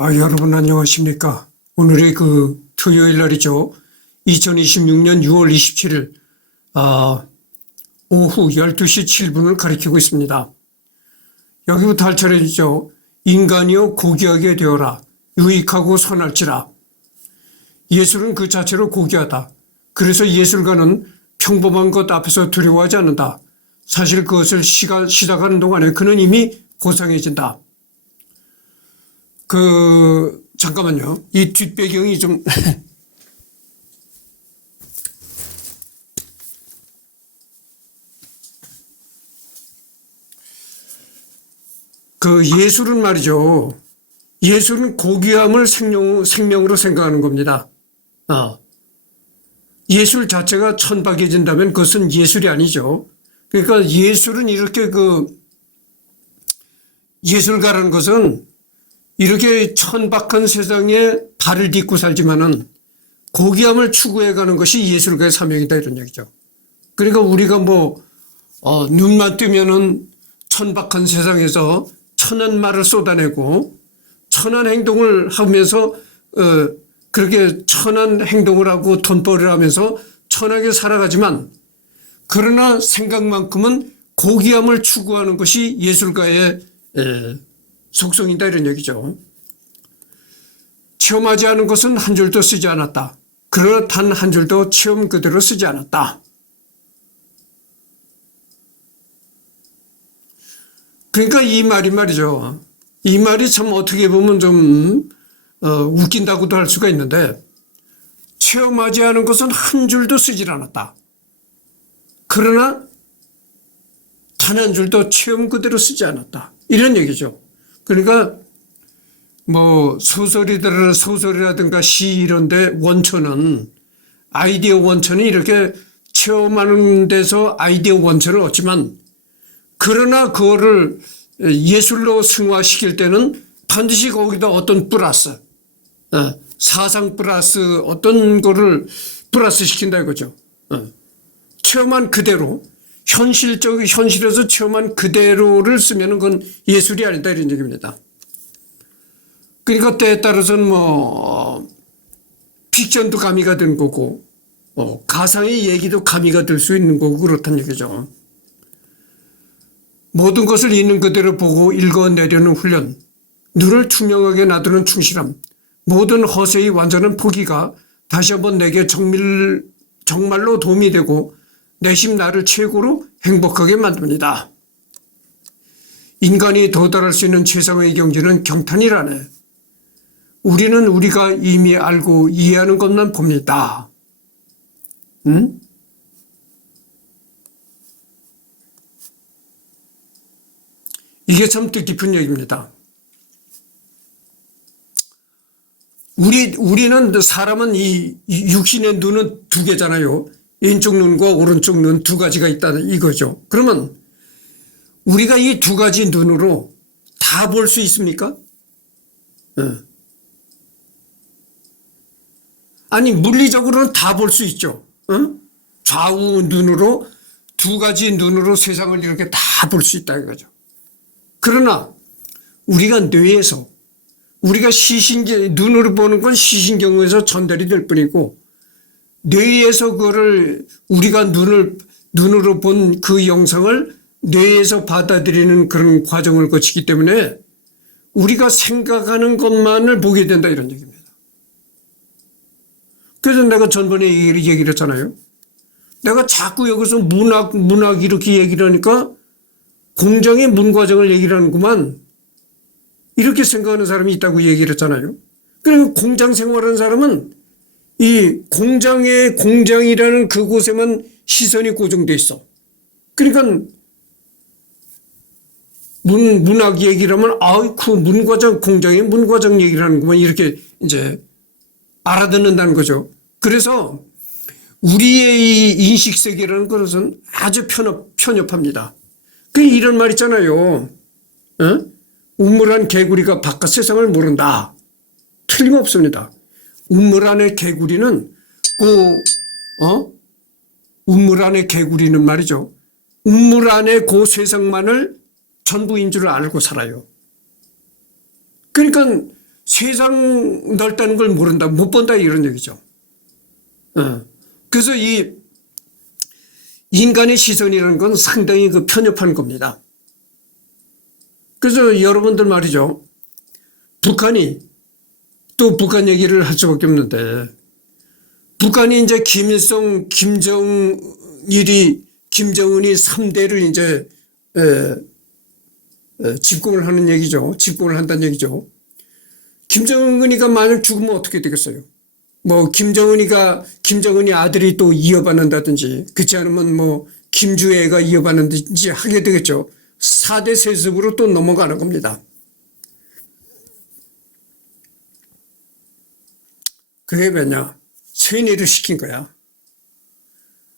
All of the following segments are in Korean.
여러분 안녕하십니까. 오늘이 토요일 날이죠. 2026년 6월 27일, 오후 12시 7분을 가리키고 있습니다. 여기부터 할 차례죠. 인간이여 고귀하게 되어라. 유익하고 선할지라. 예술은 그 자체로 고귀하다. 그래서 예술가는 평범한 것 앞에서 두려워하지 않는다. 사실 그것을 시작하는 동안에 그는 이미 고상해진다. 잠깐만요. 이 뒷배경이 좀, 예술은 말이죠. 예술은 고귀함을 생명으로 생각하는 겁니다. 예술 자체가 천박해진다면 그것은 예술이 아니죠. 그러니까 예술은 이렇게 예술가라는 것은 이렇게 천박한 세상에 발을 딛고 살지만은 고귀함을 추구해가는 것이 예술가의 사명이다 이런 얘기죠. 그러니까 우리가 눈만 뜨면은 천박한 세상에서 천한 말을 쏟아내고 천한 행동을 하면서 그렇게 천한 행동을 하고 돈벌이를 하면서 천하게 살아가지만 그러나 생각만큼은 고귀함을 추구하는 것이 예술가의 속성이다 이런 얘기죠. 체험하지 않은 것은 한 줄도 쓰지 않았다. 그러나 단 한 줄도 체험 그대로 쓰지 않았다. 그러니까 이 말이 말이죠. 이 말이 참 어떻게 보면 좀 웃긴다고도 할 수가 있는데 체험하지 않은 것은 한 줄도 쓰질 않았다. 그러나 단 한 줄도 체험 그대로 쓰지 않았다. 이런 얘기죠. 그러니까 소설이라든가 시 이런데 원천은 아이디어 원천이 이렇게 체험하는 데서 아이디어 원천을 얻지만 그러나 그거를 예술로 승화시킬 때는 반드시 거기다 어떤 플러스 사상 플러스 어떤 거를 플러스 시킨다 이거죠. 체험한 그대로 현실에서 체험한 그대로를 쓰면 그건 예술이 아니다 이런 얘기입니다. 그러니까 때에 따라서는 픽션도 가미가 된 거고 가상의 얘기도 가미가 될 수 있는 거고 그렇다는 얘기죠. 모든 것을 있는 그대로 보고 읽어내려는 훈련, 눈을 투명하게 놔두는 충실함, 모든 허세의 완전한 포기가 다시 한번 내게 정말로 도움이 되고 내심 나를 최고로 행복하게 만듭니다. 인간이 도달할 수 있는 최상의 경지는 경탄이라네. 우리는 우리가 이미 알고 이해하는 것만 봅니다. 이게 참 뜻깊은 얘기입니다. 우리는 사람은 이 육신의 눈은 두 개잖아요. 왼쪽 눈과 오른쪽 눈 두 가지가 있다는 이거죠. 그러면 우리가 이 두 가지 눈으로 다 볼 수 있습니까? 아니 물리적으로는 다 볼 수 있죠. 좌우 눈으로 두 가지 눈으로 세상을 이렇게 다 볼 수 있다 이거죠. 그러나 우리가 뇌에서 우리가 눈으로 보는 건 시신경에서 전달이 될 뿐이고 뇌에서 그거를 우리가 눈으로 본 그 영상을 뇌에서 받아들이는 그런 과정을 거치기 때문에 우리가 생각하는 것만을 보게 된다 이런 얘기입니다. 그래서 내가 전번에 얘기를 했잖아요. 내가 자꾸 여기서 문학 이렇게 얘기를 하니까 공장의 문과정을 얘기를 하는구만. 이렇게 생각하는 사람이 있다고 얘기를 했잖아요. 그리고 공장 생활하는 사람은 이 공장이라는 그곳에만 시선이 고정돼 있어. 그러니까 문학 얘기를 하면 그 문과장 공장의 문과장 얘기를 하는구만 이렇게 이제 알아듣는다는 거죠. 그래서 우리의 이 인식 세계라는 것은 아주 편협합니다. 이런 말 있잖아요. 우물 안 개구리가 바깥 세상을 모른다. 틀림없습니다. 우물 안의 개구리는 우물 안의 개구리는 말이죠. 우물 안의 그 세상만을 전부인 줄 알고 살아요. 그러니까 세상 넓다는 걸 모른다, 못 본다 이런 얘기죠. 그래서 이 인간의 시선이라는 건 상당히 그 편협한 겁니다. 그래서 여러분들 말이죠. 북한이 또 북한 얘기를 할 수밖에 없는데 북한이 이제 김일성, 김정은이 3대를 이제 집권을 하는 얘기죠. 집권을 한다는 얘기죠. 김정은이가 만약 죽으면 어떻게 되겠어요? 뭐 김정은이 아들이 또 이어받는다든지 그렇지 않으면 뭐 김주애가 이어받는다든지 하게 되겠죠. 4대 세습으로 또 넘어가는 겁니다. 그게 뭐냐? 쇠뇌를 시킨 거야.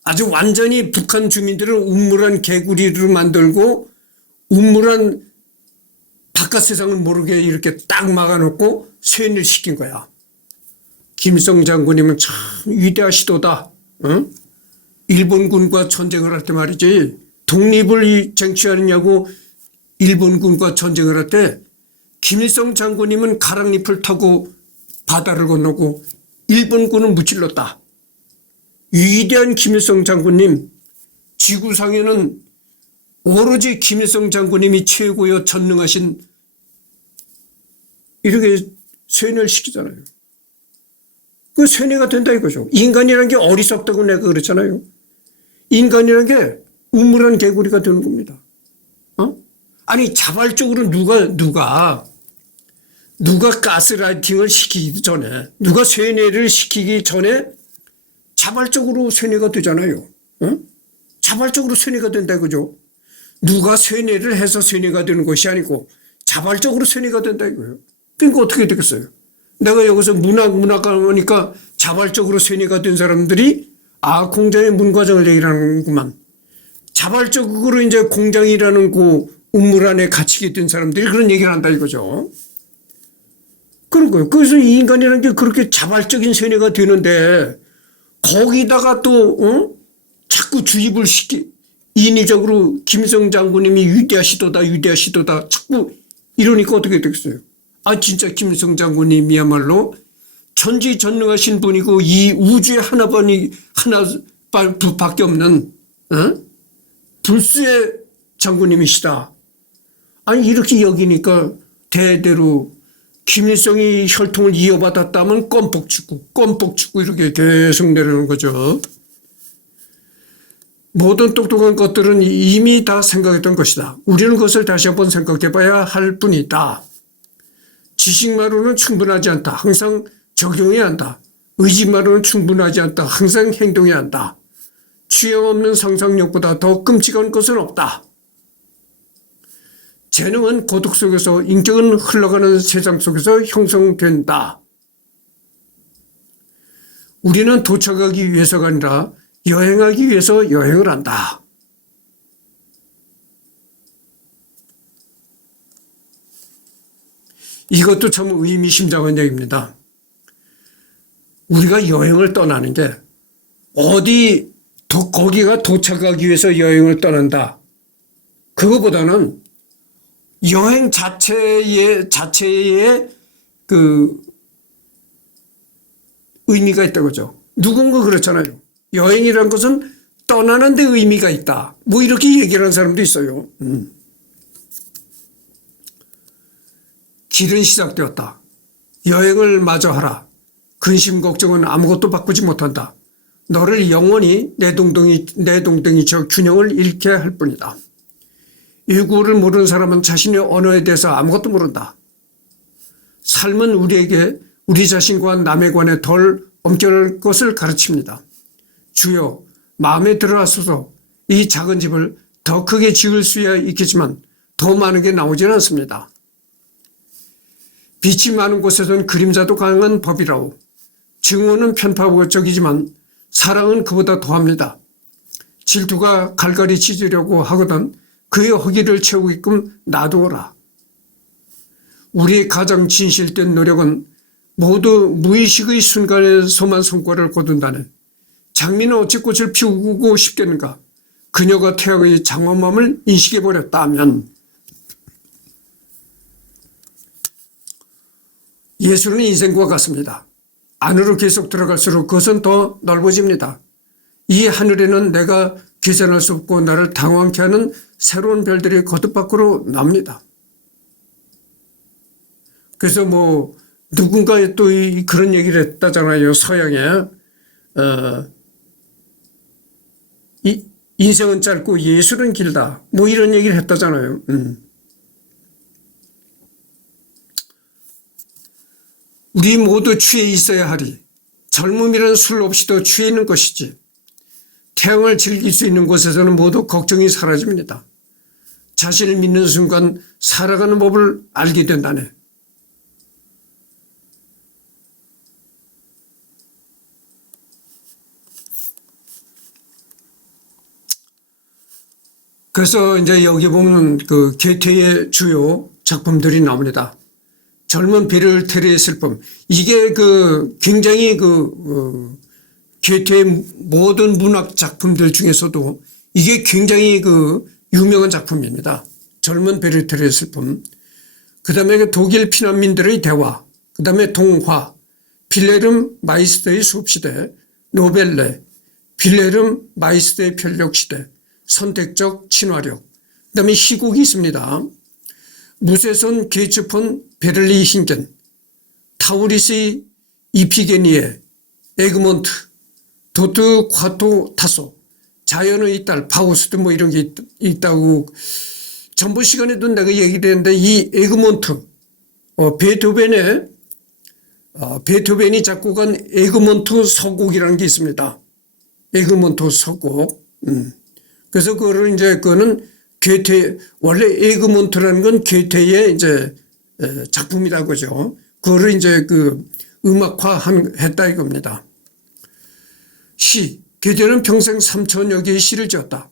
아주 완전히 북한 주민들을 우물한 개구리로 만들고 우물한 바깥 세상을 모르게 이렇게 딱 막아놓고 쇠뇌를 시킨 거야. 김일성 장군님은 참 위대하시도다. 응? 일본군과 전쟁을 할 때 말이지. 독립을 쟁취하느냐고 일본군과 전쟁을 할 때 김일성 장군님은 가랑잎을 타고 바다를 건너고 일본군은 무찔렀다. 위대한 김일성 장군님, 지구상에는 오로지 김일성 장군님이 최고여 전능하신 이렇게 쇠뇌를 시키잖아요. 그 쇠뇌가 된다 이거죠. 인간이라는 게 어리석다고 내가 그렇잖아요. 인간이라는 게 우물한 개구리가 되는 겁니다. 아니 자발적으로 누가 가스라이팅을 시키기 전에 누가 쇠뇌를 시키기 전에 자발적으로 쇠뇌가 되잖아요. 자발적으로 쇠뇌가 된다 이거죠. 누가 쇠뇌를 해서 쇠뇌가 되는 것이 아니고 자발적으로 쇠뇌가 된다 이거예요. 그러니까 어떻게 되겠어요? 내가 여기서 문학가니까 자발적으로 쇠뇌가 된 사람들이 공장의 문과정을 얘기하는구만. 자발적으로 이제 공장이라는 그 우물 안에 갇히게 된 사람들이 그런 얘기를 한다 이거죠. 그런 거예요. 그래서 이 인간이라는 게 그렇게 자발적인 쇠뇌가 되는데 거기다가 또 자꾸 주입을 인위적으로 김일성 장군님이 위대하시도다 자꾸 이러니까 어떻게 되겠어요? 진짜 김일성 장군님이야말로 전지전능하신 분이고 이 우주에 하나밖에 없는 불수의 장군님이시다. 이렇게 여기니까 대대로 김일성이 혈통을 이어받았다면 껌뻑 죽고 이렇게 계속 내려오는 거죠. 모든 똑똑한 것들은 이미 다 생각했던 것이다. 우리는 그것을 다시 한번 생각해 봐야 할 뿐이다. 지식만으로는 충분하지 않다. 항상 적용해야 한다. 의지만으로는 충분하지 않다. 항상 행동해야 한다. 취향 없는 상상력보다 더 끔찍한 것은 없다. 재능은 고독 속에서, 인격은 흘러가는 세상 속에서 형성된다. 우리는 도착하기 위해서가 아니라 여행하기 위해서 여행을 한다. 이것도 참 의미심장한 얘기입니다. 우리가 여행을 떠나는 게 거기가 도착하기 위해서 여행을 떠난다. 그거보다는 여행 자체에 그 의미가 있다고 하죠. 누군가 그렇잖아요. 여행이란 것은 떠나는 데 의미가 있다. 뭐 이렇게 얘기를 하는 사람도 있어요. 길은 시작되었다. 여행을 마저 하라. 근심 걱정은 아무것도 바꾸지 못한다. 너를 영원히 내 동댕이 저 균형을 잃게 할 뿐이다. 일구를 모르는 사람은 자신의 언어에 대해서 아무것도 모른다. 삶은 우리에게 우리 자신과 남에 관해 덜 엄격할 것을 가르칩니다. 주여 마음에 들어하소서. 이 작은 집을 더 크게 지을 수야 있겠지만 더 많은 게 나오지는 않습니다. 빛이 많은 곳에서는 그림자도 강한 법이라오. 증오는 편파적이지만 사랑은 그보다 더합니다. 질투가 갈갈이 찢으려고 하거든 그의 허기를 채우게끔 놔두어라. 우리의 가장 진실된 노력은 모두 무의식의 순간에서만 성과를 거둔다네. 장미는 어찌 꽃을 피우고 싶겠는가. 그녀가 태양의 장엄함을 인식해버렸다면 예술은 인생과 같습니다. 안으로 계속 들어갈수록 그것은 더 넓어집니다. 이 하늘에는 내가 계산할 수 없고 나를 당황케 하는 새로운 별들이 거듭 밖으로 납니다. 그래서 뭐 누군가 또 그런 얘기를 했다잖아요. 서양에 인생은 짧고 예술은 길다. 뭐 이런 얘기를 했다잖아요. 우리 모두 취해 있어야 하리. 젊음이란 술 없이도 취해 있는 것이지. 태양을 즐길 수 있는 곳에서는 모두 걱정이 사라집니다. 자신을 믿는 순간 살아가는 법을 알게 된다네. 그래서 이제 여기 보면 그 괴테의 주요 작품들이 나옵니다. 젊은 베를테르의 슬픔. 이게 그 굉장히 괴테의 모든 문학 작품들 중에서도 이게 굉장히 그 유명한 작품입니다. 젊은 베를테르의 슬픔. 그 다음에 독일 피난민들의 대화. 그 다음에 동화. 빌헤름 마이스터의 수업시대. 노벨레. 빌헤름 마이스터의 편력시대. 선택적 친화력. 그 다음에 희곡이 있습니다. 무세손 게츠폰 베를리 힌겐, 타우리스의 이피게니에, 에그몬트, 도트 과토 타소, 자연의 딸 파우스트 뭐 이런 게 있다고 전번 시간에도 내가 얘기를 했는데 이 에그몬트, 베토벤이 작곡한 에그몬트 서곡이라는 게 있습니다. 에그몬트 서곡. 그래서 그거를 이제 그거는 괴테, 원래 에그몬트라는 건 괴테의 이제 작품이다 그죠. 그거를 이제 그 음악화했다 이겁니다. 시. 괴테는 평생 3,000여 개의 시를 지었다.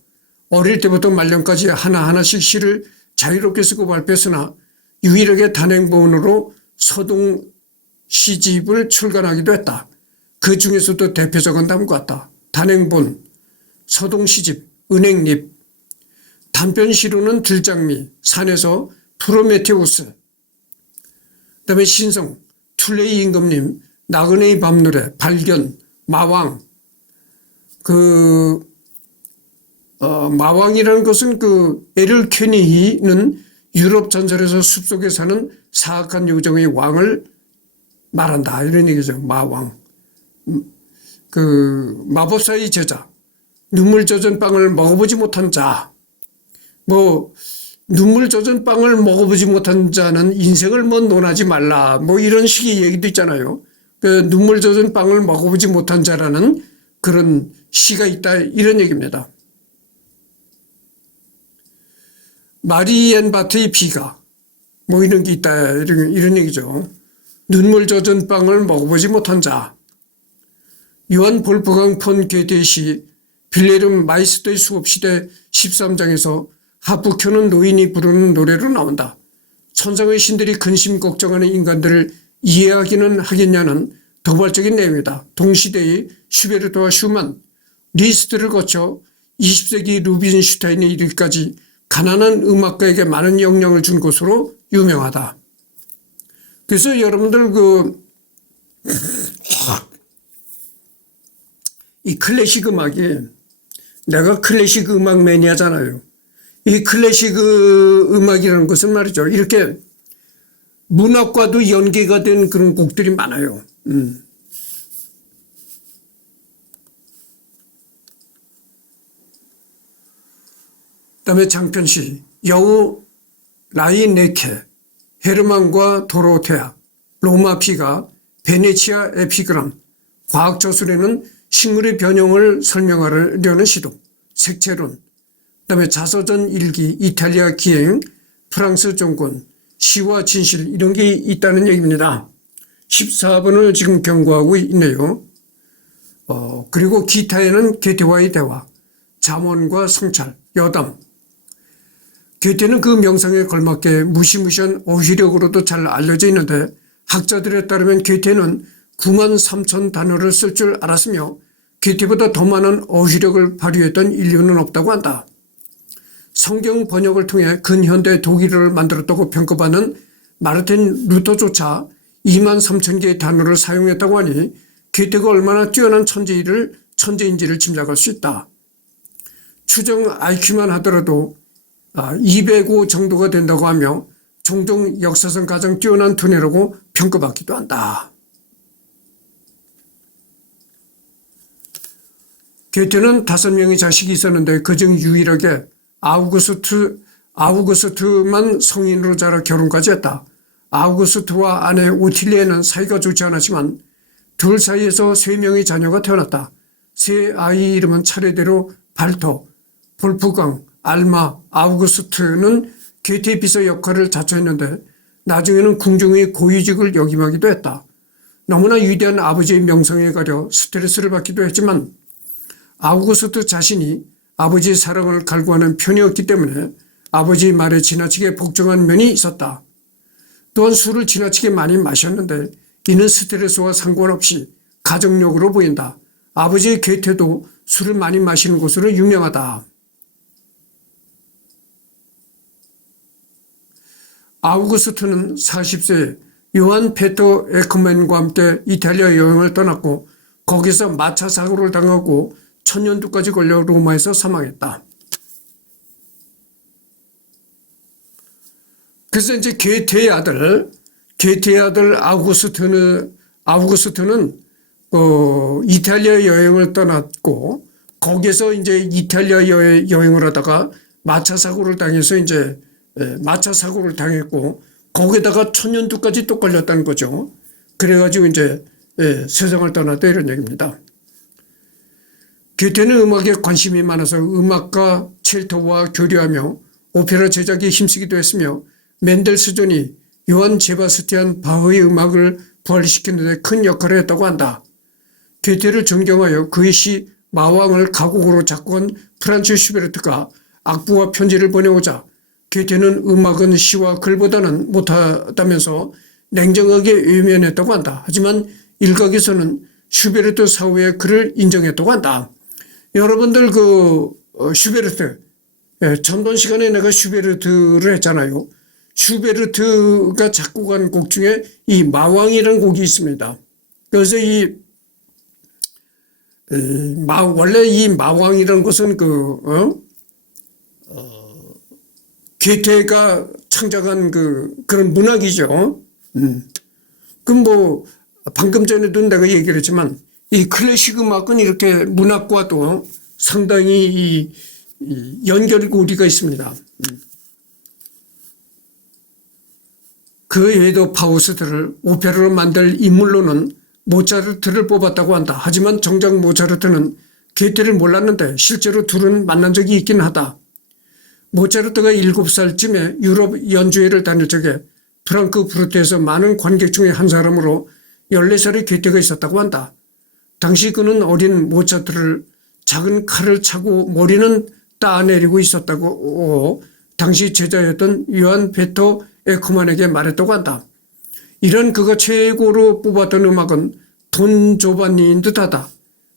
어릴 때부터 말년까지 하나하나씩 시를 자유롭게 쓰고 발표했으나 유일하게 단행본으로 서동 시집을 출간하기도 했다. 그 중에서도 대표작은 다음과 같다. 단행본, 서동 시집, 은행잎, 단편시로는 들장미, 산에서 프로메테우스, 그다음에 신성, 툴레이 임금님, 나그네의 밤노래, 발견, 마왕. 마왕이라는 것은 그 에를 퀘니히는 유럽 전설에서 숲속에 사는 사악한 요정의 왕을 말한다 이런 얘기죠. 마왕. 그 마법사의 제자, 눈물 젖은 빵을 먹어보지 못한 자. 뭐 눈물 젖은 빵을 먹어보지 못한 자는 인생을 뭐 논하지 말라 뭐 이런 식의 얘기도 있잖아요. 그 눈물 젖은 빵을 먹어보지 못한 자라는 그런 시가 있다 이런 얘기입니다. 마리엔바트의 비가 뭐 이런 게 있다 이런 얘기죠. 눈물 젖은 빵을 먹어보지 못한 자. 요한 볼프강 폰 게테의 시 빌헤름 마이스터의 수업시대 13장에서 하프켜는 노인이 부르는 노래로 나온다. 천상의 신들이 근심 걱정하는 인간들을 이해하기는 하겠냐는 도발적인 내용이다. 동시대의 슈베르트와 슈만, 리스트를 거쳐 20세기 루빈슈타인에 이르기까지 가난한 음악가에게 많은 영향을 준 것으로 유명하다. 그래서 여러분들 이 클래식 음악이, 내가 클래식 음악 매니아잖아요. 이 클래식 음악이라는 것은 말이죠. 이렇게 문학과도 연계가 된 그런 곡들이 많아요. 그다음에 장편시 여우 라이네케, 헤르만과 도로테아, 로마 피가, 베네치아 에피그람, 과학 저술에는 식물의 변형을 설명하려는 시도, 색채론, 그다음에 자서전 일기, 이탈리아 기행, 프랑스 정권, 시와 진실 이런 게 있다는 얘기입니다. 14번을 지금 경고하고 있네요. 그리고 기타에는 괴테와의 대화, 잠언과 성찰, 여담. 괴테는 그 명성에 걸맞게 무시무시한 어휘력으로도 잘 알려져 있는데 학자들에 따르면 괴테는 93,000 단어를 쓸 줄 알았으며 괴테보다 더 많은 어휘력을 발휘했던 인류는 없다고 한다. 성경 번역을 통해 근현대 독일어를 만들었다고 평가받는 마르틴 루터조차 2만 3천 개의 단어를 사용했다고 하니 괴테가 얼마나 뛰어난 천재인지를 짐작할 수 있다. 추정 IQ만 하더라도 205 정도가 된다고 하며 종종 역사상 가장 뛰어난 두뇌라고 평가받기도 한다. 괴테는 5명의 자식이 있었는데 그중 유일하게 아우구스트만 성인으로 자라 결혼까지 했다. 아우구스트와 아내 오틸리에는 사이가 좋지 않았지만 둘 사이에서 3명의 자녀가 태어났다. 세 아이 이름은 차례대로 발토, 볼프강, 알마, 아우구스트는 괴테의 비서 역할을 자처했는데 나중에는 궁중의 고위직을 역임하기도 했다. 너무나 위대한 아버지의 명성에 가려 스트레스를 받기도 했지만 아우구스트 자신이 아버지의 사랑을 갈구하는 편이었기 때문에 아버지의 말에 지나치게 복종한 면이 있었다. 또한 술을 지나치게 많이 마셨는데 이는 스트레스와 상관없이 가정력으로 보인다. 아버지의 괴테도 술을 많이 마시는 것으로 유명하다. 아우구스트는 40세에 요한 페토 에커멘과 함께 이탈리아 여행을 떠났고 거기서 마차 사고를 당하고 천년두까지 걸려 로마에서 사망했다. 그래서 이제 괴테의 아들 아우구스트는 이탈리아 여행을 떠났고 거기서 이제 이탈리아 여행을 하다가 마차 사고를 당했고 거기다가 천년두까지 또 걸렸다는 거죠. 그래가지고 이제 세상을 떠났다 이런 얘기입니다. 괴테는 음악에 관심이 많아서 음악가 첼토와 교류하며 오페라 제작에 힘쓰기도 했으며 멘델스존이 요한 제바스티안 바흐의 음악을 부활시키는 데 큰 역할을 했다고 한다. 괴테를 존경하여 그의 시 마왕을 가곡으로 작곡한 프란츠 슈베르트가 악보와 편지를 보내오자 괴테는 음악은 시와 글보다는 못하다면서 냉정하게 외면했다고 한다. 하지만 일각에서는 슈베르트 사후의 글을 인정했다고 한다. 여러분들 슈베르트 전번 시간에 내가 슈베르트를 했잖아요. 슈베르트가 작곡한 곡 중에 이 마왕이라는 곡이 있습니다. 그래서 원래 이 마왕이라는 것은 괴테가 창작한 그런 문학이죠. 그럼 방금 전에도 내가 얘기를 했지만 이 클래식 음악은 이렇게 문학과도 상당히 연결고리가 있습니다. 그 외에도 파우스트를 오페라로 만들 인물로는 모차르트를 뽑았다고 한다. 하지만 정작 모차르트는 괴테를 몰랐는데 실제로 둘은 만난 적이 있긴 하다. 모차르트가 7살쯤에 유럽 연주회를 다닐 적에 프랑크푸르트에서 많은 관객 중에 한 사람으로 14살의 괴테가 있었다고 한다. 당시 그는 어린 모차르트를 작은 칼을 차고 머리는 따내리고 있었다고 당시 제자였던 요한 베토 에코만에게 말했다고 한다. 이런 그가 최고로 뽑았던 음악은 돈 조반니인 듯하다.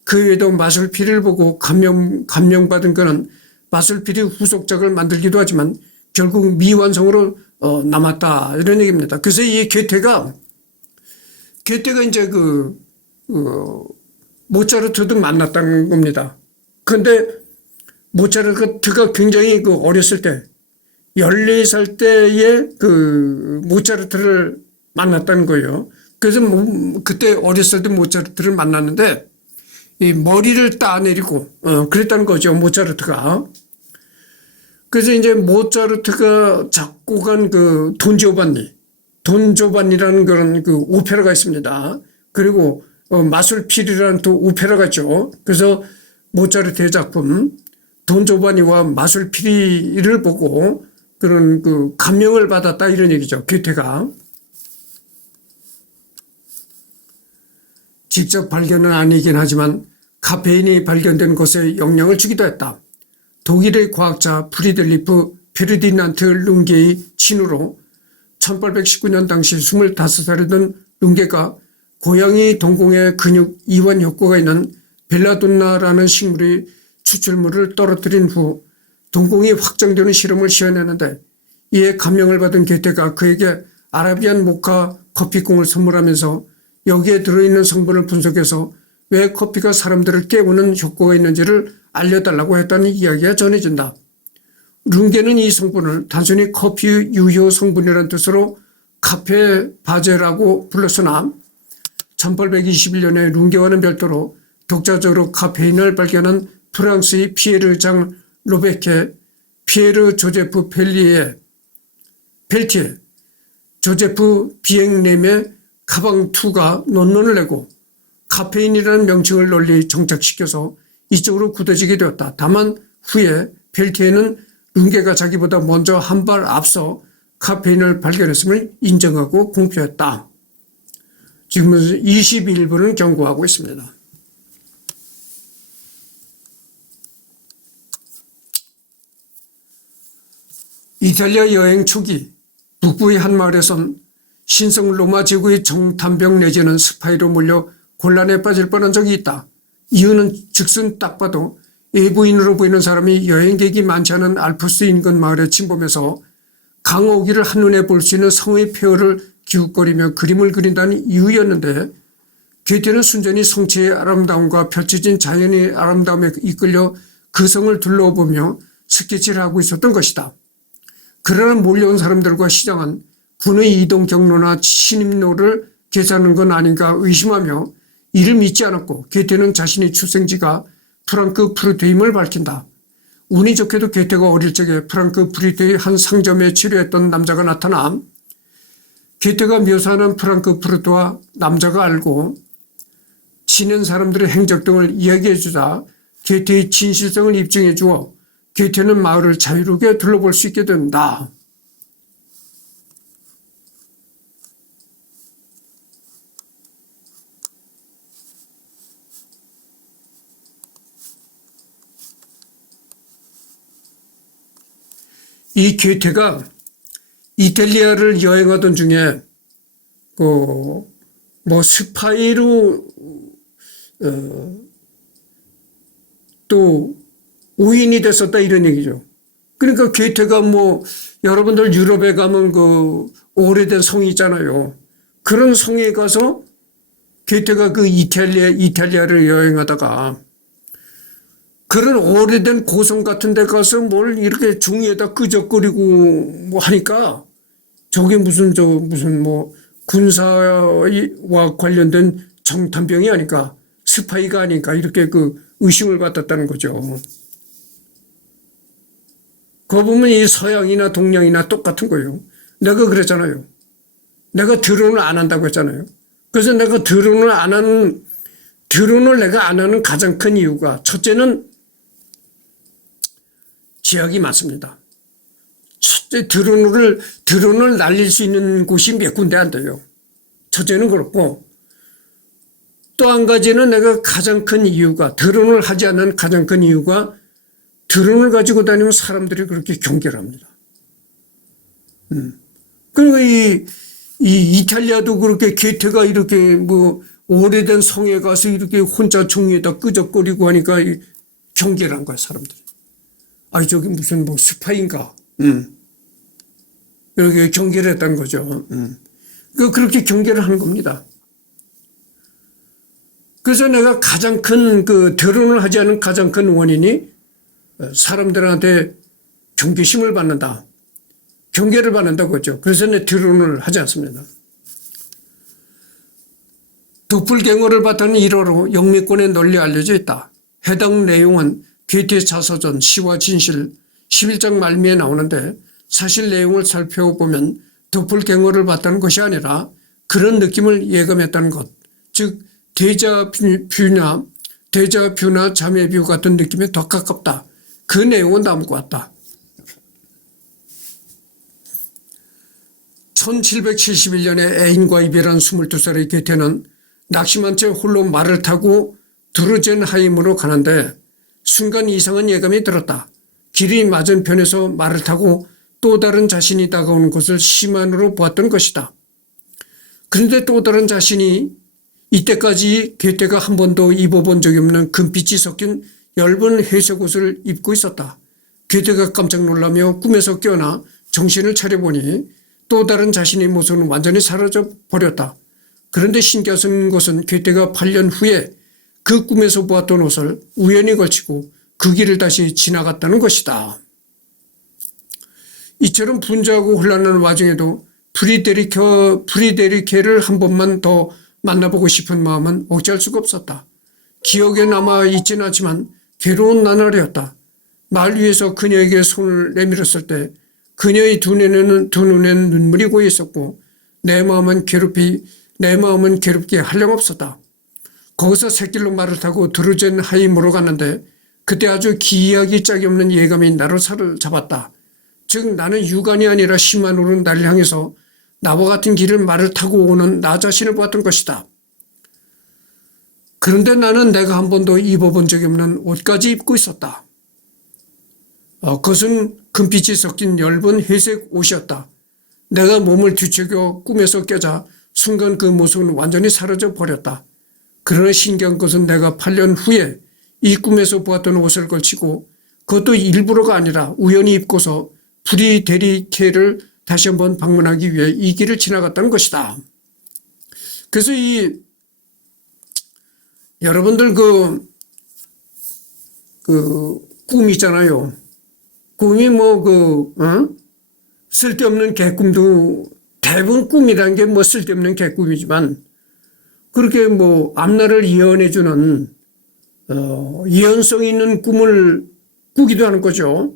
그 외에도 마술피리를 보고 감명받은 그는 마술피리 후속작을 만들기도 하지만 결국 미완성으로 남았다 이런 얘기입니다. 그래서 이 괴테가 이제 모차르트도 만났다는 겁니다. 그런데 모차르트가 굉장히 어렸을 때 14살 때에 모차르트를 만났다는 거예요. 그래서 그때 어렸을 때 모차르트를 만났는데 이 머리를 따내리고 그랬다는 거죠. 모차르트가. 그래서 이제 모차르트가 작곡한 돈 조반니라는 그런 오페라가 있습니다. 그리고 마술피리라는 또 오페라가 있죠. 그래서 모차르트의 작품 돈 조반니와 마술피리를 보고 그런 감명을 받았다 이런 얘기죠. 괴테가. 직접 발견은 아니긴 하지만 카페인이 발견된 곳에 영향을 주기도 했다. 독일의 과학자 프리드리프 페르디난트 룽게의 친후로 1819년 당시 25살이던 룽게가 고양이 동공에 근육 이완 효과가 있는 벨라돈나라는 식물의 추출물을 떨어뜨린 후 동공이 확장되는 실험을 시연했는데 이에 감명을 받은 괴테가 그에게 아라비안 모카 커피콩을 선물하면서 여기에 들어있는 성분을 분석해서 왜 커피가 사람들을 깨우는 효과가 있는지를 알려달라고 했다는 이야기가 전해진다. 룽게는 이 성분을 단순히 커피 유효 성분이라는 뜻으로 카페바제라고 불렀으나 1821년에 룽게와는 별도로 독자적으로 카페인을 발견한 프랑스의 피에르 장 로베케, 피에르 조제프 펠티에, 조제프 비앵렘의 카방2가 논문을 내고 카페인이라는 명칭을 널리 정착시켜서 이쪽으로 굳어지게 되었다. 다만 후에 펠티에는 룽게가 자기보다 먼저 한 발 앞서 카페인을 발견했음을 인정하고 공표했다. 지금은 21분을 경고하고 있습니다. 이탈리아 여행 초기 북부의 한 마을에선 신성 로마 제국의 정탐병 내지는 스파이로 몰려 곤란에 빠질 뻔한 적이 있다. 이유는 즉슨 딱 봐도 외부인으로 보이는 사람이 여행객이 많지 않은 알프스 인근 마을에 침범해서 강오기를 한눈에 볼 수 있는 성의 폐허를 기웃거리며 그림을 그린다는 이유였는데 괴테는 순전히 성체의 아름다움과 펼쳐진 자연의 아름다움에 이끌려 그 성을 둘러보며 스케치를 하고 있었던 것이다. 그러나 몰려온 사람들과 시장은 군의 이동 경로나 침입로를 계산하는 건 아닌가 의심하며 이를 믿지 않았고 괴테는 자신의 출생지가 프랑크푸르트임을 밝힌다. 운이 좋게도 괴테가 어릴 적에 프랑크푸르트의 한 상점에 치료했던 남자가 나타나 괴테가 묘사하는 프랑크푸르트와 남자가 알고 지낸 사람들의 행적 등을 이야기해 주자 괴테의 진실성을 입증해 주어 괴테는 마을을 자유롭게 둘러볼 수 있게 된다. 이 괴테가 이탈리아를 여행하던 중에 스파이로 또 오인이 됐었다 이런 얘기죠. 그러니까 괴테가 여러분들 유럽에 가면 오래된 성이 있잖아요. 그런 성에 가서 괴테가 이탈리아를 여행하다가 그런 오래된 고성 같은 데 가서 뭘 이렇게 종이에다 끄적거리고 하니까 저게 무슨 군사와 관련된 정탐병이 아닐까, 스파이가 아닐까 이렇게 의심을 받았다는 거죠. 그거 보면 이 서양이나 동양이나 똑같은 거예요. 내가 그랬잖아요. 내가 드론을 안 한다고 했잖아요. 그래서 내가 드론을 내가 안 하는 가장 큰 이유가 첫째는 제약이 많습니다. 첫째 드론을 날릴 수 있는 곳이 몇 군데 안 돼요. 첫째는 그렇고 또 한 가지는 내가 가장 큰 이유가 드론을 하지 않는 가장 큰 이유가 드론을 가지고 다니면 사람들이 그렇게 경계를 합니다. 그리고 이 이탈리아도 그렇게 괴테가 이렇게 오래된 성에 가서 이렇게 혼자 종이에다 끄적거리고 하니까 경계를 한 거야, 사람들이. 저기 무슨 스파인가. 이렇게 경계를 했다는 거죠. 그렇게 경계를 하는 겁니다. 그래서 내가 가장 큰 드론을 하지 않은 가장 큰 원인이 사람들한테 경계심을 받는다. 경계를 받는다고 했죠. 그래서 내 드론을 하지 않습니다. 도플갱어를 바탕 일화로 영미권에 널리 알려져 있다. 해당 내용은 괴테 자서전 시와 진실 11장 말미에 나오는데 사실 내용을 살펴보면 도플갱어를 봤다는 것이 아니라 그런 느낌을 예감했다는 것, 즉 데자뷰나 자매뷰 같은 느낌에 더 가깝다. 그 내용은 다음과 같다. 1771년에 애인과 이별한 22살의 괴테는 낙심한 채 홀로 말을 타고 드루젠하임으로 가는데 순간 이상한 예감이 들었다. 길이 맞은편에서 말을 타고 또 다른 자신이 다가오는 것을 시만으로 보았던 것이다. 그런데 또 다른 자신이 이때까지 괴테가 한 번도 입어본 적이 없는 금빛이 섞인 얇은 회색 옷을 입고 있었다. 괴테가 깜짝 놀라며 꿈에서 깨어나 정신을 차려보니 또 다른 자신의 모습은 완전히 사라져 버렸다. 그런데 신기한 것은 괴테가 8년 후에 그 꿈에서 보았던 옷을 우연히 걸치고 그 길을 다시 지나갔다는 것이다. 이처럼 분주하고 혼란한 와중에도 프리데리케를 한 번만 더 만나보고 싶은 마음은 억제할 수가 없었다. 기억에 남아 있지는 않지만 괴로운 나날이었다. 말 위에서 그녀에게 손을 내밀었을 때 그녀의 두 눈에는 눈물이 고여 있었고 내 마음은 괴롭게 한량없었다. 거기서 새길로 말을 타고 드루젠 하임으로 갔는데 그때 아주 기이하기 짝이 없는 예감이 나를 사로잡았다. 즉 나는 육안이 아니라 심한으로 나를 향해서 나와 같은 길을 말을 타고 오는 나 자신을 보았던 것이다. 그런데 나는 내가 한 번도 입어본 적이 없는 옷까지 입고 있었다. 그것은 금빛이 섞인 엷은 회색 옷이었다. 내가 몸을 뒤척여 꿈에서 깨자 순간 그 모습은 완전히 사라져 버렸다. 그러나 신기한 것은 내가 8년 후에 이 꿈에서 보았던 옷을 걸치고 그것도 일부러가 아니라 우연히 입고서 프리데리케를 다시 한번 방문하기 위해 이 길을 지나갔다는 것이다. 그래서 여러분들 꿈 있잖아요. 꿈이 쓸데없는 개꿈도 대부분 꿈이라는 게 쓸데없는 개꿈이지만 그렇게 앞날을 예언해주는 예언성 있는 꿈을 꾸기도 하는 거죠.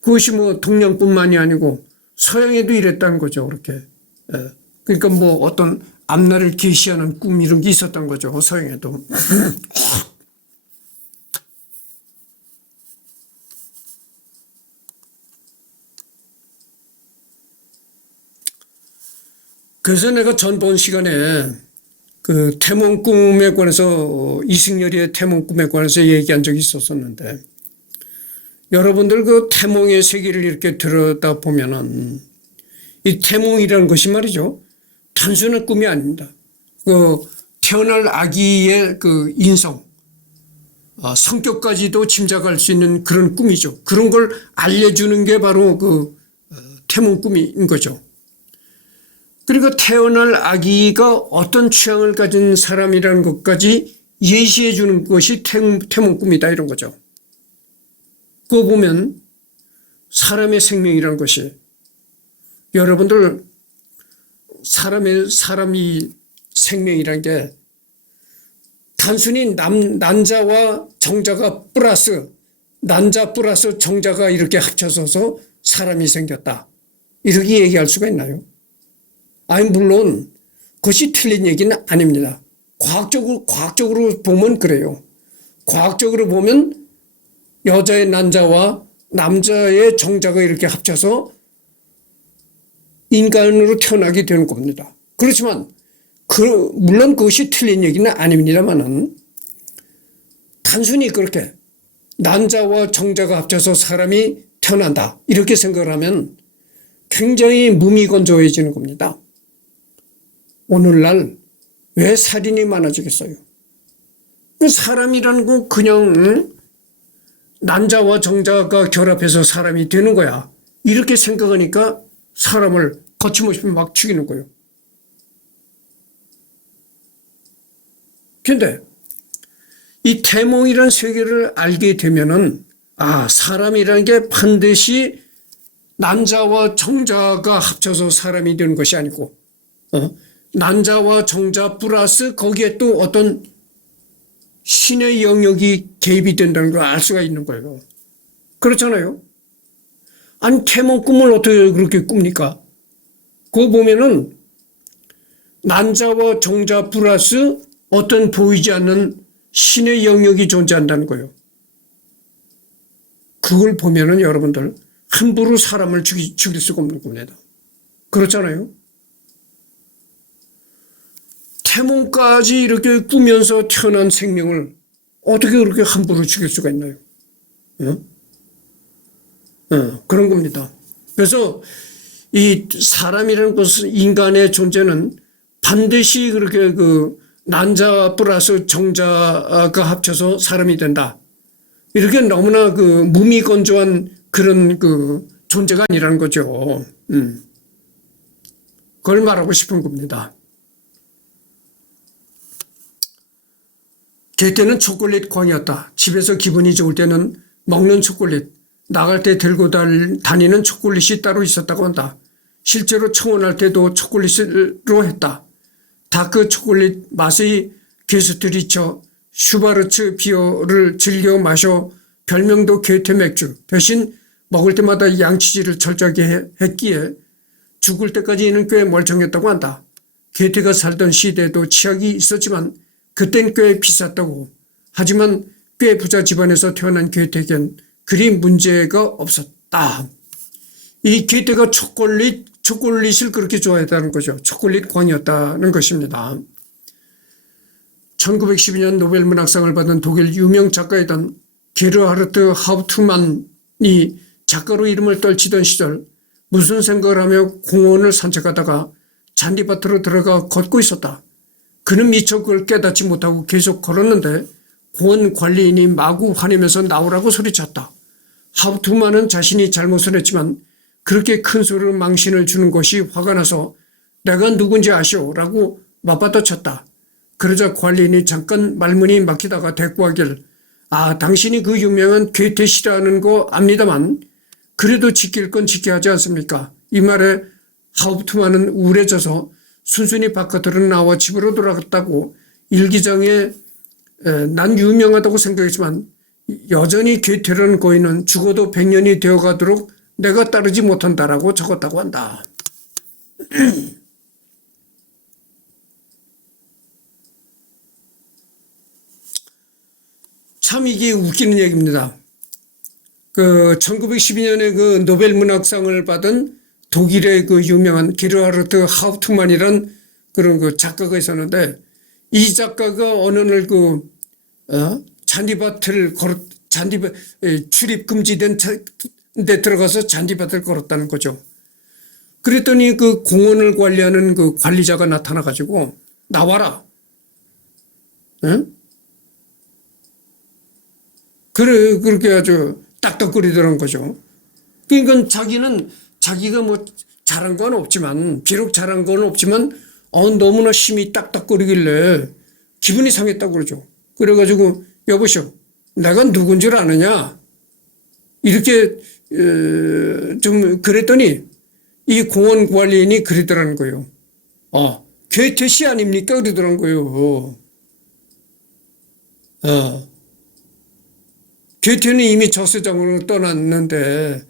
그것이 동양뿐만이 아니고 서양에도 이랬다는 거죠. 그렇게. 그러니까 어떤 앞날을 계시하는 꿈 이런 게 있었던 거죠. 서양에도. 그래서 내가 전번 시간에 그 태몽 꿈에 관해서 이승열이의 태몽 꿈에 관해서 얘기한 적이 있었는데 여러분들 그 태몽의 세계를 이렇게 들여다보면은 이 태몽이라는 것이 말이죠. 단순한 꿈이 아닙니다. 태어날 아기의 그 인성, 성격까지도 짐작할 수 있는 그런 꿈이죠. 그런 걸 알려주는 게 바로 태몽 꿈인 거죠. 그리고 태어날 아기가 어떤 취향을 가진 사람이라는 것까지 예시해 주는 것이 태몽 꿈이다 이런 거죠. 그거 보면 사람의 생명이라는 것이 여러분들 사람이 생명이라는 게 단순히 난자와 정자가 난자 플러스 정자가 이렇게 합쳐져서 사람이 생겼다. 이렇게 얘기할 수가 있나요? 아니, 물론 그것이 틀린 얘기는 아닙니다. 과학적으로 보면 그래요. 과학적으로 보면 여자의 난자와 남자의 정자가 이렇게 합쳐서 인간으로 태어나게 되는 겁니다. 그렇지만 물론 그것이 틀린 얘기는 아닙니다만은 단순히 그렇게 난자와 정자가 합쳐서 사람이 태어난다 이렇게 생각을 하면 굉장히 무미건조해지는 겁니다. 오늘날 왜 살인이 많아지겠어요? 사람이라는 건 그냥 난자와 정자가 결합해서 사람이 되는 거야. 이렇게 생각하니까 사람을 거침없이 막 죽이는 거예요. 그런데 이 태몽이라는 세계를 알게 되면은 사람이라는 게 반드시 난자와 정자가 합쳐서 사람이 되는 것이 아니고 난자와 정자 플러스 거기에 또 어떤 신의 영역이 개입이 된다는 걸 알 수가 있는 거예요. 그렇잖아요. 아니 태몽 꿈을 어떻게 그렇게 꿉니까? 그거 보면은 난자와 정자 플러스 어떤 보이지 않는 신의 영역이 존재한다는 거예요. 그걸 보면은 여러분들 함부로 사람을 죽일 수가 없는 겁니다. 그렇잖아요. 태몽까지 이렇게 꾸면서 태어난 생명을 어떻게 그렇게 함부로 죽일 수가 있나요? 그런 겁니다. 그래서 이 사람이라는 것은 인간의 존재는 반드시 그렇게 난자 플러스 정자가 합쳐서 사람이 된다. 이렇게 너무나 무미건조한 그런 존재가 아니라는 거죠. 그걸 말하고 싶은 겁니다. 게테는 초콜릿 광이었다. 집에서 기분이 좋을 때는 먹는 초콜릿, 나갈 때 들고 다니는 초콜릿이 따로 있었다고 한다. 실제로 청혼할 때도 초콜릿으로 했다. 다크 초콜릿 맛의 게스트리처 슈바르츠 비어를 즐겨 마셔 별명도 게테 맥주. 대신 먹을 때마다 양치질을 철저하게 했기에 죽을 때까지는 꽤 멀쩡했다고 한다. 게테가 살던 시대에도 치약이 있었지만 그땐 꽤 비쌌다고. 하지만 꽤 부자 집안에서 태어난 게테에겐 그리 문제가 없었다. 이 게테가 초콜릿을 그렇게 좋아했다는 거죠. 초콜릿 광이었다는 것입니다. 1912년 노벨 문학상을 받은 독일 유명 작가이던 게르하르트 하우프만이 작가로 이름을 떨치던 시절 무슨 생각을 하며 공원을 산책하다가 잔디밭으로 들어가 걷고 있었다. 그는 미처 그걸 깨닫지 못하고 계속 걸었는데 공원 관리인이 마구 화내면서 나오라고 소리쳤다. 하우프만은 자신이 잘못을 했지만 그렇게 큰 소리로 망신을 주는 것이 화가 나서 내가 누군지 아시오? 라고 맞받아쳤다. 그러자 관리인이 잠깐 말문이 막히다가 대꾸하길 당신이 그 유명한 괴테 씨라는 거 압니다만 그래도 지킬 건 지켜야 하지 않습니까? 이 말에 하우프만은 우울해져서 순순히 바깥으로 나와 집으로 돌아갔다고 일기장에 난 유명하다고 생각했지만 여전히 괴테라는 고인은 죽어도 100년이 되어가도록 내가 따르지 못한다라고 적었다고 한다. 참 이게 웃기는 얘기입니다. 1912년에 그 노벨 문학상을 받은 독일의 그 유명한 게르하르트 하우프만이란 그런 그 작가가 있었는데 이 작가가 어느 날 잔디밭 출입 금지된 데 들어가서 잔디밭을 걸었다는 거죠. 그랬더니 그 공원을 관리하는 그 관리자가 나타나가지고 나와라. 응? 그렇게 아주 딱딱거리더란 거죠. 그러니까 자기가 뭐 잘한 건 없지만, 비록 잘한 건 없지만, 너무나 심히 딱딱거리길래 기분이 상했다고 그러죠. 그래가지고, 여보시오, 내가 누군 줄 아느냐? 이렇게, 좀 그랬더니, 이 공원 관리인이 그러더라는 거예요. 괴테 씨 아닙니까? 그러더라는 거예요. 괴테는 이미 저 세상으로 떠났는데,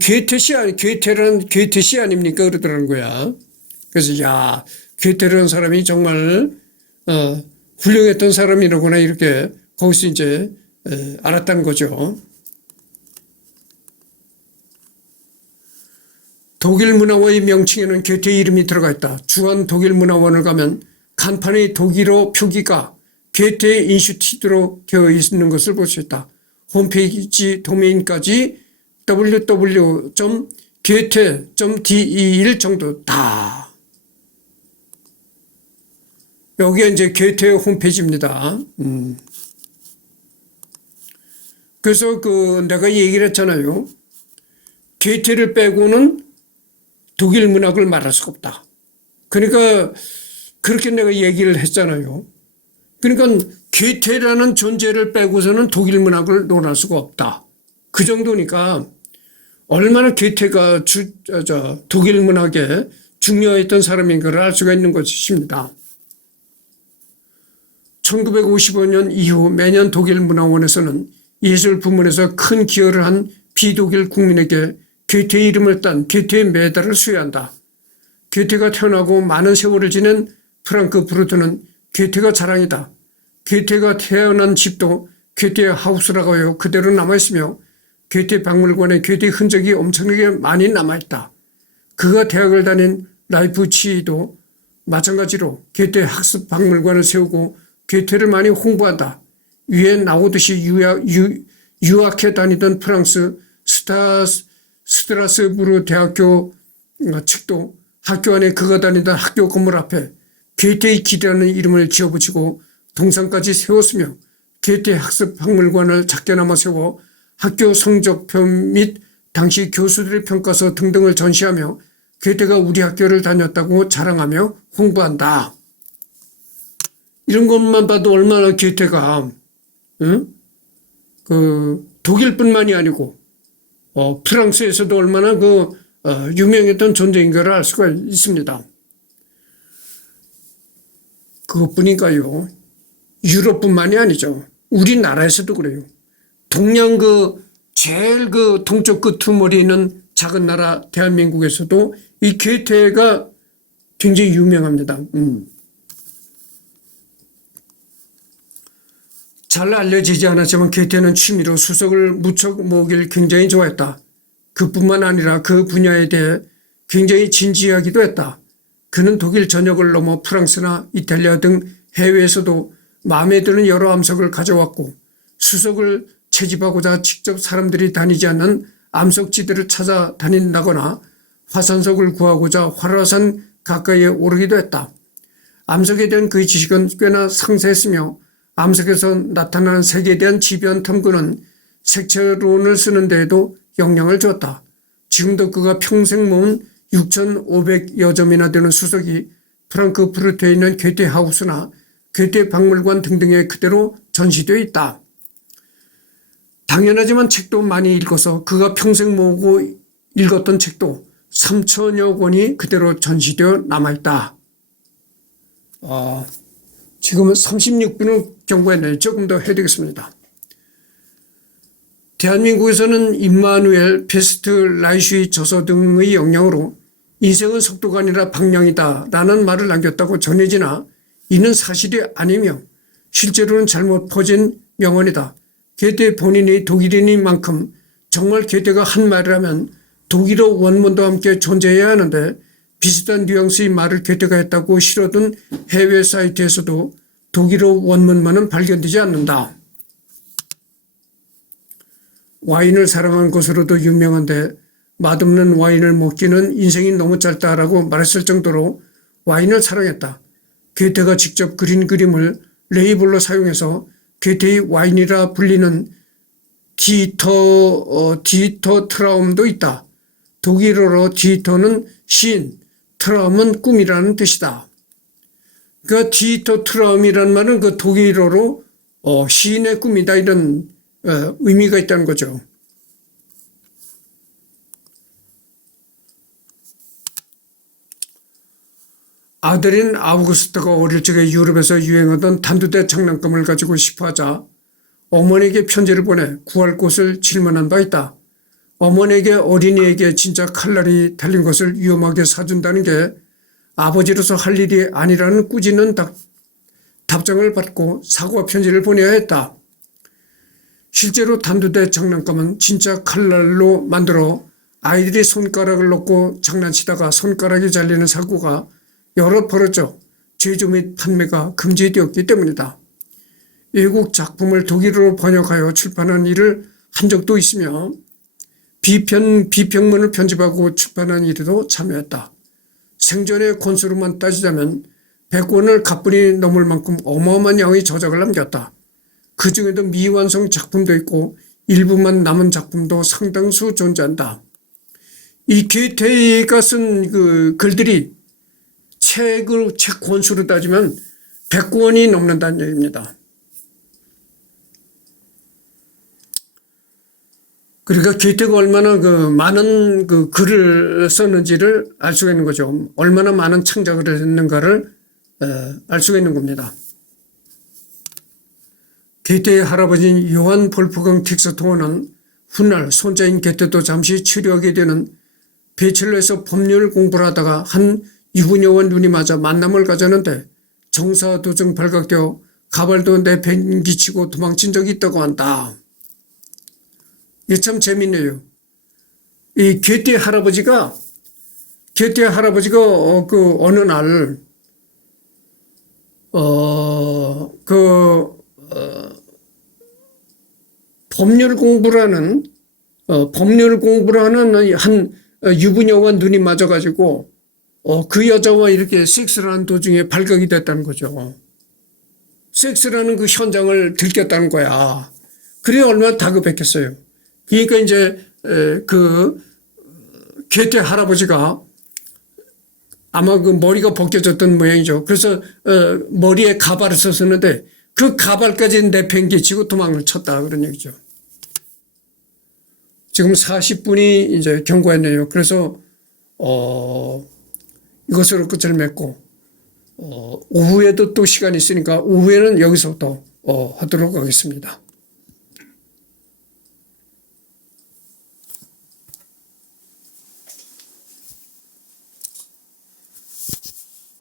괴테 씨 아닙니까? 그러더라는 거야. 그래서, 괴테라는 사람이 정말, 훌륭했던 사람이라구나, 이렇게, 거기서 이제, 알았다는 거죠. 독일 문화원의 명칭에는 괴테 이름이 들어가 있다. 주한 독일 문화원을 가면 간판의 독일어 표기가 괴테 인슈티트로 되어 있는 것을 볼 수 있다. 홈페이지 도메인까지 www.goethe.de 정도다. 여기가 이제 괴테의 홈페이지입니다. 그래서 내가 얘기를 했잖아요. 괴테를 빼고는 독일 문학을 말할 수가 없다. 그러니까 그렇게 내가 얘기를 했잖아요. 그러니까 괴테라는 존재를 빼고서는 독일 문학을 논할 수가 없다. 그 정도니까 얼마나 괴테가 독일 문학에 중요했던 사람인가를 알 수가 있는 것입니다. 1955년 이후 매년 독일 문화원에서는 예술 부문에서 큰 기여를 한 비독일 국민에게 괴테의 이름을 딴 괴테의 메달을 수여한다. 괴테가 태어나고 많은 세월을 지낸 프랑크푸르트는 괴테가 자랑이다. 괴테가 태어난 집도 괴테 하우스라고 하여 그대로 남아있으며 괴테 박물관에 괴테 흔적이 엄청나게 많이 남아있다. 그가 대학을 다닌 라이프치히도 마찬가지로 괴테 학습 박물관을 세우고 괴테를 많이 홍보한다. 위에 나오듯이 유학해 다니던 프랑스 스트라스부르 대학교 측도 학교 안에 그가 다니던 학교 건물 앞에 괴테의 길이라는 이름을 지어붙이고 동상까지 세웠으며 괴테 학습 박물관을 작게나마 세워 학교 성적표 및 당시 교수들의 평가서 등등을 전시하며 괴테가 우리 학교를 다녔다고 자랑하며 홍보한다. 이런 것만 봐도 얼마나 괴테가 독일뿐만이 아니고 프랑스에서도 얼마나 유명했던 존재인가를 알 수가 있습니다. 그것뿐인가요? 유럽뿐만이 아니죠. 우리나라에서도 그래요. 동양 제일 동쪽 끝머리에 있는 작은 나라 대한민국에서도 이 괴테가 굉장히 유명합니다. 잘 알려지지 않았지만 괴테는 취미로 수석을 무척 모으기를 굉장히 좋아했다. 그뿐만 아니라 그 분야에 대해 굉장히 진지하기도 했다. 그는 독일 전역을 넘어 프랑스나 이탈리아 등 해외에서도 마음에 드는 여러 암석을 가져왔고 수석을 채집하고자 직접 사람들이 다니지 않는 암석지대를 찾아다닌다거나 화산석을 구하고자 활화산 가까이에 오르기도 했다. 암석에 대한 그의 지식은 꽤나 상세했으며 암석에서 나타나는 색에 대한 집요한 탐구는 색채론을 쓰는 데에도 영향을 주었다. 지금도 그가 평생 모은 6,500여 점이나 되는 수석이 프랑크푸르트에 있는 괴테 하우스나 괴테 박물관 등등에 그대로 전시되어 있다. 당연하지만 책도 많이 읽어서 그가 평생 모으고 읽었던 책도 3,000여 권이 그대로 전시되어 남아있다. 지금은 36분을 경고했네요. 조금 더 해야 되겠습니다. 대한민국에서는 임마누엘 베스트라이슈의 저서 등의 영향으로 인생은 속도가 아니라 방향이다 라는 말을 남겼다고 전해지나 이는 사실이 아니며 실제로는 잘못 퍼진 명언이다. 괴테 본인이 독일인인 만큼 정말 괴테가 한 말이라면 독일어 원문도 함께 존재해야 하는데 비슷한 뉘앙스의 말을 괴테가 했다고 실어둔 해외 사이트에서도 독일어 원문만은 발견되지 않는다. 와인을 사랑한 것으로도 유명한데 맛없는 와인을 먹기는 인생이 너무 짧다라고 말했을 정도로 와인을 사랑했다. 괴테가 직접 그린 그림을 레이블로 사용해서 괴테의 와인이라 불리는 디터 트라움도 있다. 독일어로 디터는 시인, 트라움은 꿈이라는 뜻이다. 그러니까 디터 트라움이라는 말은 그 독일어로 시인의 꿈이다 이런 의미가 있다는 거죠. 아들인 아우구스트가 어릴 적에 유럽에서 유행하던 단두대 장난감을 가지고 싶어하자 어머니에게 편지를 보내 구할 곳을 질문한 바 있다. 어머니에게 어린이에게 진짜 칼날이 달린 것을 위험하게 사준다는 게 아버지로서 할 일이 아니라는 꾸짖는 답장을 받고 사과 편지를 보내야 했다. 실제로 단두대 장난감은 진짜 칼날로 만들어 아이들이 손가락을 놓고 장난치다가 손가락이 잘리는 사고가 여러 벌어져 제조 및 판매가 금지되었기 때문이다. 외국 작품을 독일어로 번역하여 출판한 일을 한 적도 있으며 비평문을 편집하고 출판한 일에도 참여했다. 생전의 권수로만 따지자면 100권을 가뿐히 넘을 만큼 어마어마한 양의 저작을 남겼다. 그 중에도 미완성 작품도 있고 일부만 남은 작품도 상당수 존재한다. 이 괴테가 쓴 글들이 책 권수로 따지면 100권이 넘는다는 얘기입니다. 그러니까 괴테가 얼마나 많은 글을 썼는지를 알 수가 있는 거죠. 얼마나 많은 창작을 했는가를 알 수가 있는 겁니다. 괴테의 할아버지인 요한 볼프강 틱스토어는 훗날 손자인 괴테도 잠시 치료하게 되는 베첼러에서 법률 공부를 하다가 한 유부녀와 눈이 맞아 만남을 가졌는데 정사도중 발각되어 가발도 내팽기치고 도망친 적이 있다고 한다. 이게 참 재밌네요. 이 괴테 할아버지가 어느 날 법률 공부를 하는 한 유부녀와 눈이 맞아가지고 그 여자와 이렇게 섹스를 하는 도중에 발각이 됐다는 거죠. 섹스라는 그 현장을 들켰다는 거야. 그래 얼마나 다급했겠어요. 그러니까 이제 괴테 할아버지가 아마 그 머리가 벗겨졌던 모양이죠. 그래서 머리에 가발을 썼었는데 그 가발까지 내팽개치고 도망을 쳤다 그런 얘기죠. 지금 40분이 이제 경과했네요. 그래서 이것으로 끝을 맺고 오후에도 또 시간이 있으니까 오후에는 여기서부터 하도록 하겠습니다.